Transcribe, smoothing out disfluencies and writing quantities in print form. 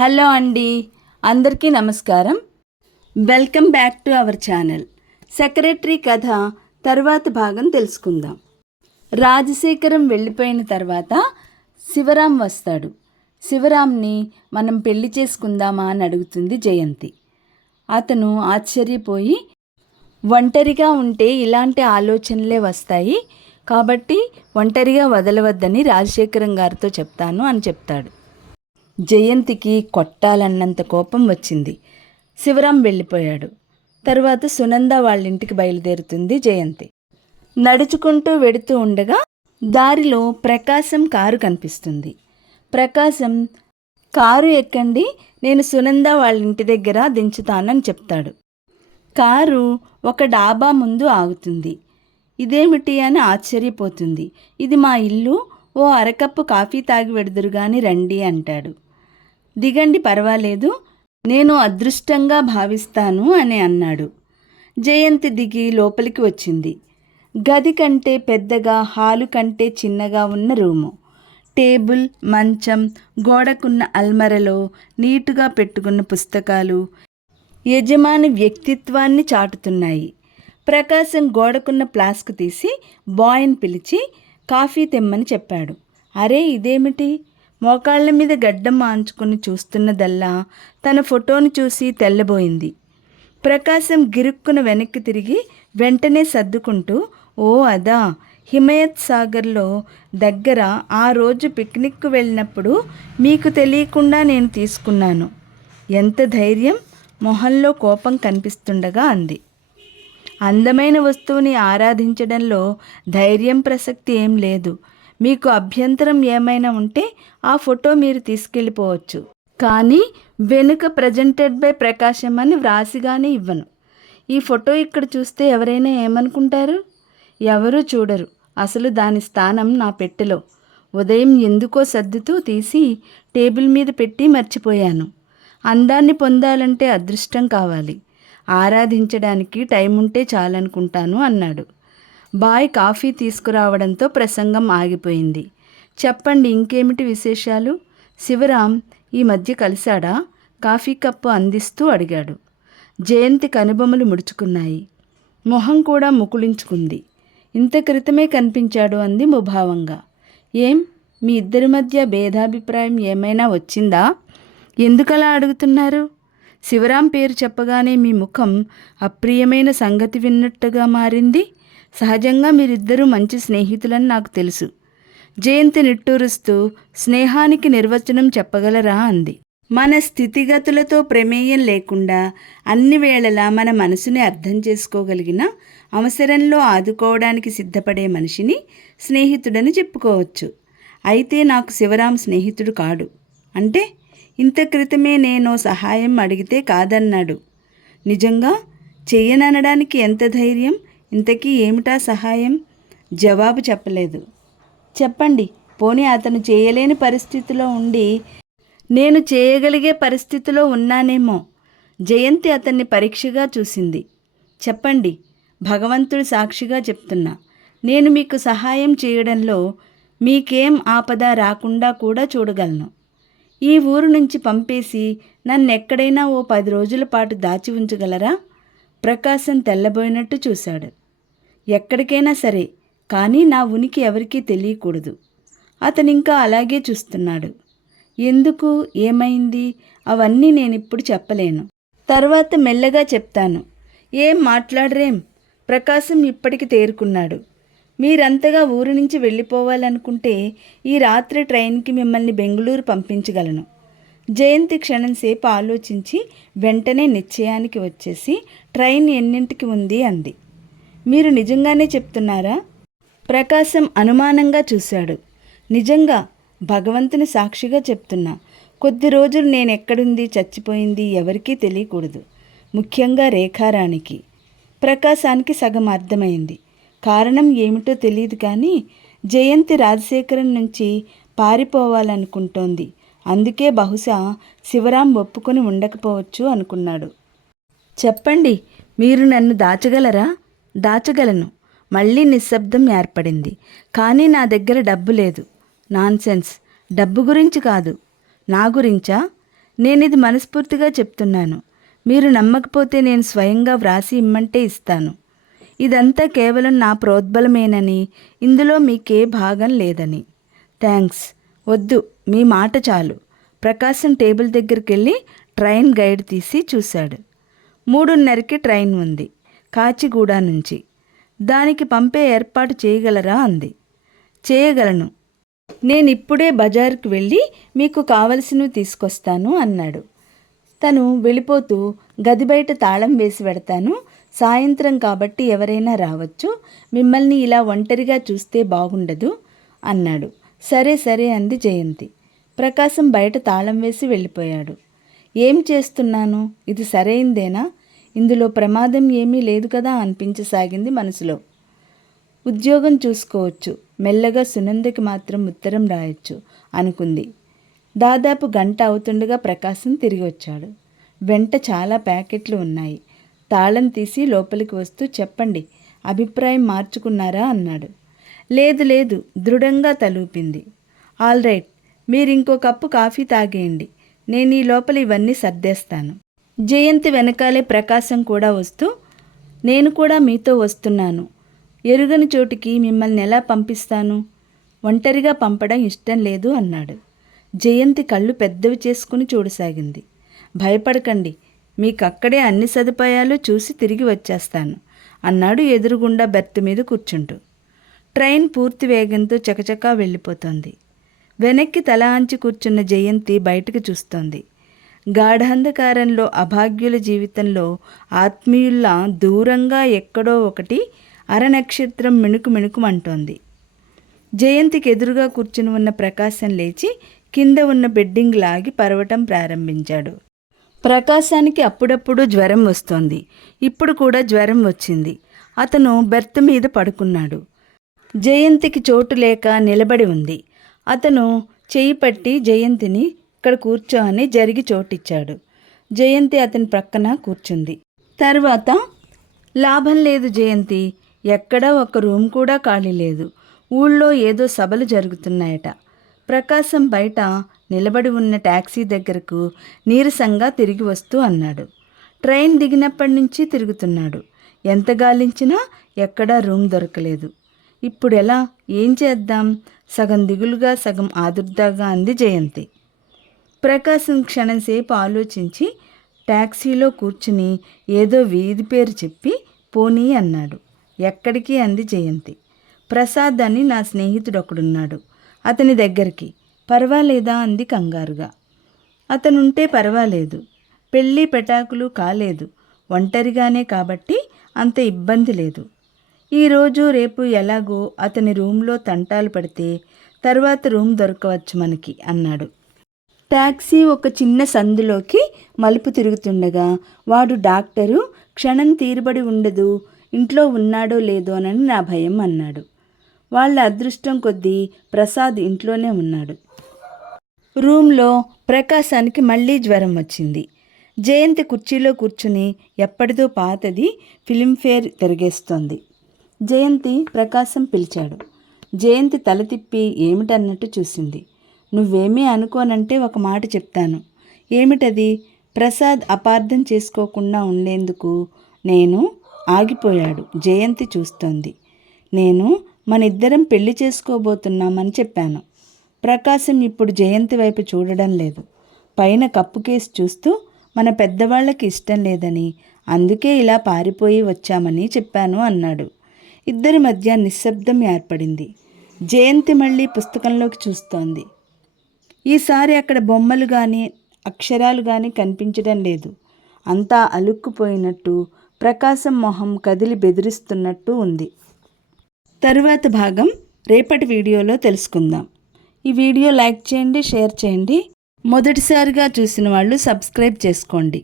Hello అండి, అందరికీ నమస్కారం. Welcome back to our channel. Secretary కథ తర్వాత భాగం తెలుసుకుందాం. రాజశేఖరం వెళ్ళిపోయిన తర్వాత శివరాం వస్తాడు. శివరాంని మనం పెళ్లి చేసుకుందామా అని అడుగుతుంది జయంతి. అతను ఆశ్చర్యపోయి, ఒంటరిగా ఉంటే ఇలాంటి ఆలోచనలే వస్తాయి, కాబట్టి ఒంటరిగా వదలవద్దని రాజశేఖరం గారితో చెప్తాను అని చెప్తాడు. జయంతికి కొట్టాలన్నంత కోపం వచ్చింది. శివరాం వెళ్ళిపోయాడు. తర్వాత సునంద వాళ్ళ ఇంటికి బయలుదేరుతుంది జయంతి. నడుచుకుంటూ వెడుతూ ఉండగా దారిలో ప్రకాశం కారు కనిపిస్తుంది. ప్రకాశం, కారు ఎక్కండి, నేను సునంద వాళ్ళ ఇంటి దగ్గర దించుతానని చెప్తాడు. కారు ఒక డాబా ముందు ఆగుతుంది. ఇదేమిటి అని ఆశ్చర్యపోతుంది. ఇది మా ఇల్లు, ఓ అరకప్పు కాఫీ తాగి వెడుదురు గాని రండి అంటాడు. దిగండి, పర్వాలేదు, నేను అదృష్టంగా భావిస్తాను అని అన్నాడు. జయంతి దిగి లోపలికి వచ్చింది. గది కంటే పెద్దగా, హాలు కంటే చిన్నగా ఉన్న రూము. టేబుల్, మంచం, గోడకున్న అల్మరలో నీటుగా పెట్టుకున్న పుస్తకాలు యజమాని వ్యక్తిత్వాన్ని చాటుతున్నాయి. ప్రకాశం గోడకున్న ఫ్లాస్క్ తీసి బాయ్ని పిలిచి కాఫీ తెమ్మని చెప్పాడు. అరే, ఇదేమిటి? మోకాళ్ల మీద గడ్డం మాంచుకుని చూస్తున్నదల్లా తన ఫోటోని చూసి తెల్లబోయింది. ప్రకాశం గిరుక్కున వెనక్కి తిరిగి వెంటనే సర్దుకుంటూ, ఓ అదా, హిమయత్ సాగర్లో దగ్గర ఆ రోజు పిక్నిక్కు వెళ్ళినప్పుడు మీకు తెలియకుండా నేను తీసుకున్నాను. ఎంత ధైర్యం! మొహంలో కోపం కనిపిస్తుండగా అంది. అందమైన వస్తువుని ఆరాధించడంలో ధైర్యం ప్రసక్తి ఏం లేదు. మీకు అభ్యంతరం ఏమైనా ఉంటే ఆ ఫోటో మీరు తీసుకెళ్ళిపోవచ్చు, కానీ వెనుక ప్రజెంటెడ్ బై ప్రకాశం అని వ్రాసిగానే ఇవ్వను. ఈ ఫోటో ఇక్కడ చూస్తే ఎవరైనా ఏమనుకుంటారు? ఎవరూ చూడరు. అసలు దాని స్థానం నా పెట్టెలో. ఉదయం ఎందుకో సర్దుతూ తీసి టేబుల్ మీద పెట్టి మర్చిపోయాను. అందాన్ని పొందాలంటే అదృష్టం కావాలి. ఆరాధించడానికి టైం ఉంటే చాలనుకుంటాను అన్నాడు. బాయ్ కాఫీ తీసుకురావడంతో ప్రసంగం ఆగిపోయింది. చెప్పండి, ఇంకేమిటి విశేషాలు? శివరాం ఈ మధ్య కలిశాడా? కాఫీ కప్పు అందిస్తూ అడిగాడు. జయంతి కనుబొమ్మలు ముడుచుకున్నాయి. మొహం కూడా ముకుళించుకుంది. ఇంత క్రితమే కనిపించాడు అంది ముభావంగా. ఏం, మీ ఇద్దరి మధ్య భేదాభిప్రాయం ఏమైనా వచ్చిందా? ఎందుకలా అడుగుతున్నారు? శివరాం పేరు చెప్పగానే మీ ముఖం అప్రియమైన సంగతి విన్నట్టుగా మారింది. సహజంగా మీరిద్దరూ మంచి స్నేహితులని నాకు తెలుసు. జయంతి నిట్టూరుస్తూ, స్నేహానికి నిర్వచనం చెప్పగలరా అంది. మన స్థితిగతులతో ప్రమేయం లేకుండా అన్ని వేళలా మన మనసుని అర్థం చేసుకోగలిగిన, అవసరంలో ఆదుకోవడానికి సిద్ధపడే మనిషిని స్నేహితుడని చెప్పుకోవచ్చు. అయితే నాకు శివరాం స్నేహితుడు కాడు. అంటే ఇంత క్రితమే నేను సహాయం అడిగితే కాదన్నాడు. నిజంగా? చెయ్యననడానికి ఎంత ధైర్యం? ఇంతకీ ఏమిటా సహాయం? జవాబు చెప్పలేదు. చెప్పండి, పోనీ అతను చేయలేని పరిస్థితిలో ఉండి నేను చేయగలిగే పరిస్థితిలో ఉన్నానేమో. జయంతి అతన్ని పరీక్షగా చూసింది. చెప్పండి, భగవంతుడి సాక్షిగా చెప్తున్నా, నేను మీకు సహాయం చేయడంలో మీకేం ఆపద రాకుండా కూడా చూడగలను. ఈ ఊరు నుంచి పంపేసి నన్నెక్కడైనా ఓ 10 రోజుల పాటు దాచి ఉంచగలరా? ప్రకాశం తెల్లబోయినట్టు చూశాడు. ఎక్కడికైనా సరే, కానీ నా ఉనికి ఎవరికీ తెలియకూడదు. అతనింకా అలాగే చూస్తున్నాడు. ఎందుకు, ఏమైంది, అవన్నీ నేనిప్పుడు చెప్పలేను. తర్వాత మెల్లగా చెప్తాను. ఏం మాట్లాడరేం? ప్రకాశం ఇప్పటికి తేరుకున్నాడు. మీరంతగా ఊరి నుంచి వెళ్ళిపోవాలనుకుంటే ఈ రాత్రి ట్రైన్కి మిమ్మల్ని బెంగుళూరు పంపించగలను. జయంతి క్షణంసేపు ఆలోచించి వెంటనే నిశ్చయానికి వచ్చేసి, ట్రైన్ ఎన్నింటికి ఉంది అంది. మీరు నిజంగానే చెప్తున్నారా? ప్రకాశం అనుమానంగా చూశాడు. నిజంగా, భగవంతుని సాక్షిగా చెప్తున్నా. కొద్ది రోజులు నేనెక్కడుంది, చచ్చిపోయింది ఎవరికీ తెలియకూడదు, ముఖ్యంగా రేఖారాణికి. ప్రకాశానికి సగం అర్థమైంది. కారణం ఏమిటో తెలియదు, కానీ జయంతి రాజశేఖరం నుంచి పారిపోవాలనుకుంటోంది. అందుకే బహుశా శివరాం ఒప్పుకొని ఉండకపోవచ్చు అనుకున్నాడు. చెప్పండి, మీరు నన్ను దాచగలరా? దాచగలను. మళ్ళీ నిశ్శబ్దం ఏర్పడింది. కానీ నా దగ్గర డబ్బు లేదు. నాన్సెన్స్, డబ్బు గురించి కాదు, నా గురించా? నేనిది మనస్ఫూర్తిగా చెప్తున్నాను. మీరు నమ్మకపోతే నేను స్వయంగా వ్రాసి ఇమ్మంటే ఇస్తాను. ఇదంతా కేవలం నా ప్రోద్బలమేనని, ఇందులో మీకే భాగం లేదని. థ్యాంక్స్. వద్దు, మీ మాట చాలు. ప్రకాశం టేబుల్ దగ్గరికి వెళ్ళి ట్రైన్ గైడ్ తీసి చూశాడు. 3:30కి ట్రైన్ ఉంది, కాచిగూడ నుంచి. దానికి పంపే ఏర్పాటు చేయగలరా అంది. చేయగలను. నేనిప్పుడే బజారుకు వెళ్ళి మీకు కావలసినవి తీసుకొస్తాను అన్నాడు. తను వెళ్ళిపోతూ గది బయట తాళం వేసి పెడతాను. సాయంత్రం కాబట్టి ఎవరైనా రావచ్చు. మిమ్మల్ని ఇలా ఒంటరిగా చూస్తే బాగుండదు అన్నాడు. సరే సరే అంది జయంతి. ప్రకాశం బయట తాళం వేసి వెళ్ళిపోయాడు. ఏం చేస్తున్నాను? ఇది సరైందేనా? ఇందులో ప్రమాదం ఏమీ లేదు కదా అనిపించసాగింది మనసులో. ఉద్యోగం చూసుకోవచ్చు, మెల్లగా సునందకి మాత్రం ఉత్తరం రాయొచ్చు అనుకుంది. దాదాపు గంట అవుతుండగా ప్రకాశం తిరిగి వచ్చాడు. వెంట చాలా ప్యాకెట్లు ఉన్నాయి. తాళం తీసి లోపలికి వస్తూ చెప్పండి, అభిప్రాయం మార్చుకున్నారా అన్నాడు. లేదు లేదు దృఢంగా తలూపింది. ఆల్ రైట్, మీరు ఇంకో కప్పు కాఫీ తాగేయండి, నేను ఈ లోపల ఇవన్నీ సర్దేస్తాను. జయంతి వెనకాలే ప్రకాశం కూడా వస్తూ, నేను కూడా మీతో వస్తున్నాను. ఎరుగని చోటికి మిమ్మల్ని ఎలా పంపిస్తాను? ఒంటరిగా పంపడం ఇష్టం లేదు అన్నాడు. జయంతి కళ్ళు పెద్దవి చేసుకుని చూడసాగింది. భయపడకండి, మీకక్కడే అన్ని సదుపాయాలు చూసి తిరిగి వచ్చేస్తాను అన్నాడు ఎదురుగుండా బెర్త్ మీద కూర్చుంటూ. ట్రైన్ పూర్తి వేగంతో చకచకా వెళ్ళిపోతోంది. వెనక్కి తల ఆంచి కూర్చున్న జయంతి బయటకు చూస్తోంది. గాఢాంధకారంలో అభాగ్యుల జీవితంలో ఆత్మీయుల్లా దూరంగా ఎక్కడో ఒకటి అరనక్షత్రం మిణుకు మిణుకుమంటోంది. జయంతికి ఎదురుగా కూర్చుని ఉన్న ప్రకాశం లేచి కింద ఉన్న బెడ్డింగ్ లాగి పరవటం ప్రారంభించాడు. ప్రకాశానికి అప్పుడప్పుడు జ్వరం వస్తోంది. ఇప్పుడు కూడా జ్వరం వచ్చింది. అతను బెర్త్ మీద పడుకున్నాడు. జయంతికి చోటు లేక నిలబడి ఉంది. అతను చెయ్యి పట్టి జయంతిని ఇక్కడ కూర్చో అని జరిగి చోటిచ్చాడు. జయంతి అతని ప్రక్కన కూర్చుంది. తర్వాత, లాభం లేదు జయంతి, ఎక్కడా ఒక రూమ్ కూడా ఖాళీ లేదు. ఊళ్ళో ఏదో సభలు జరుగుతున్నాయట. ప్రకాశం బయట నిలబడి ఉన్న ట్యాక్సీ దగ్గరకు నీరసంగా తిరిగి వస్తూ అన్నాడు. ట్రైన్ దిగినప్పటి నుంచి తిరుగుతున్నాడు. ఎంత గాలించినా ఎక్కడా రూమ్ దొరకలేదు. ఇప్పుడెలా? ఏం చేద్దాం? సగం దిగులుగా సగం ఆదుర్దాగా అంది జయంతి. ప్రకాశం క్షణంసేపు ఆలోచించి ట్యాక్సీలో కూర్చుని ఏదో వీధి పేరు చెప్పి పోనీ అన్నాడు. ఎక్కడికి అంది జయంతి. ప్రసాద్ అని నా స్నేహితుడొకడున్నాడు, అతని దగ్గరికి. పర్వాలేదా అంది కంగారుగా. అతనుంటే పర్వాలేదు, పెళ్ళి పెటాకులు కాలేదు, ఒంటరిగానే కాబట్టి అంత ఇబ్బంది లేదు. ఈరోజు రేపు ఎలాగో అతని రూమ్లో తంటాలు పడితే తర్వాత రూమ్ దొరకవచ్చు మనకి అన్నాడు. ట్యాక్సీ ఒక చిన్న సందులోకి మలుపు తిరుగుతుండగా వాడు డాక్టరు, క్షణం తీరుబడి ఉండదు, ఇంట్లో ఉన్నాడో లేదోనని నా భయం అన్నాడు. వాళ్ళ అదృష్టం కొద్దీ ప్రసాద్ ఇంట్లోనే ఉన్నాడు. రూమ్లో ప్రకాశానికి మళ్ళీ జ్వరం వచ్చింది. జయంతి కుర్చీలో కూర్చుని ఎప్పటిదో పాతది ఫిలింఫేర్ తిరిగేస్తోంది. జయంతి, ప్రకాశం పిలిచాడు. జయంతి తల తిప్పి ఏమిటన్నట్టు చూసింది. నువ్వేమీ అనుకోనంటే ఒక మాట చెప్తాను. ఏమిటది? ప్రసాద్ అపార్థం చేసుకోకుండా ఉండేందుకు నేను ఆగిపోయాడు. జయంతి చూస్తోంది. నేను మనిద్దరం పెళ్లి చేసుకోబోతున్నామని చెప్పాను. ప్రకాశం ఇప్పుడు జయంతి వైపు చూడడం లేదు. పైన కప్పు కేసు చూస్తూ మన పెద్దవాళ్ళకి ఇష్టం లేదని, అందుకే ఇలా పారిపోయి వచ్చామని చెప్పాను అన్నాడు. ఇద్దరి మధ్య నిశ్శబ్దం ఏర్పడింది. జయంతి మళ్ళీ పుస్తకంలోకి చూస్తోంది. ఈసారి అక్కడ బొమ్మలు కానీ అక్షరాలు కానీ కనిపించడం లేదు. అంతా అలుక్కుపోయినట్టు, ప్రకాశం మొహం కదిలి బెదిరిస్తున్నట్టు ఉంది. తరువాత భాగం రేపటి వీడియోలో తెలుసుకుందాం. ఈ వీడియో లైక్ చేయండి, షేర్ చేయండి. మొదటిసారిగా చూసిన వాళ్ళు సబ్స్క్రైబ్ చేసుకోండి.